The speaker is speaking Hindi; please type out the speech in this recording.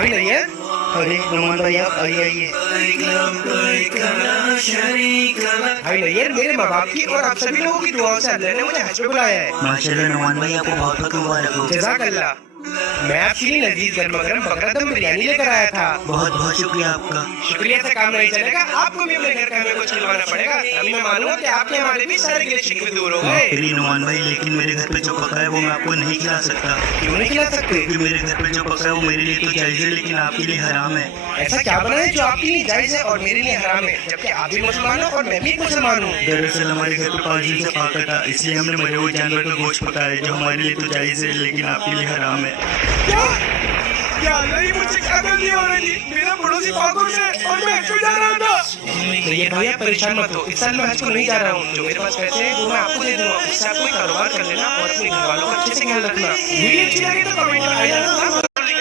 भाई नहीं है। अरे नुमान भाई आप आइए। भाई नहीं है, मेरे माँ बाप की और आप सभी लोगों की दुआओं से अल्लाह ने मुझे हज पे बुलाया है। माशाल्लाह नुमान भाई आपको बहुत बहुत मुबारक हो। जज़ाकल्लाह। मैं आपके लिए लजीज गर्मा गर्म बकरा दम बिरयानी लेकर आया था। बहुत बहुत शुक्रिया आपका। शुक्रिया से काम नहीं चलेगा, आपको भी अपने घर का हमें कुछ खिलवाना पड़ेगा। अभी मैं मानूंगा कि आपके हमारे भी सारे गिले शिकवे दूर हो गए। मेरी नुमान भाई लेकिन मेरे घर पे जो पका है वो मैं आपको नहीं खिला सकता। क्यों नहीं खिला सकते? क्योंकि मेरे घर पे जो पका है वो मेरे लिए तो जायज है लेकिन आपके लिए हराम है। ऐसा क्या बना है जो आपके लिए जायज है और मेरे लिए हराम है, जबकि आप भी मुसलमान हो और मैं भी एक मुसलमान हूँ। दरअसल हमारे घर पे 5 दिन से फाका था, इसलिए हमने मरे हुए जानवर का गोश्त पकाया है जो हमारे लिए तो जायज है लेकिन आपके लिए हराम है। क्या? क्या अल्लाह ही मुझसे क्या गलती हो रही थी? मेरा पड़ोसी पागल है और मैं हज पे जा रहा था। तो ये भैया परेशान मत हो, इस साल मैं हज को नहीं जा रहा हूँ। जो मेरे पास पैसे हैं वो मैं आपको दे दूंगा, उससे आप कोई कारोबार कर लेना और अपने घर वालों का अच्छे से ख्याल रखना। वीडियो अच्छी लगी तो कमेंट में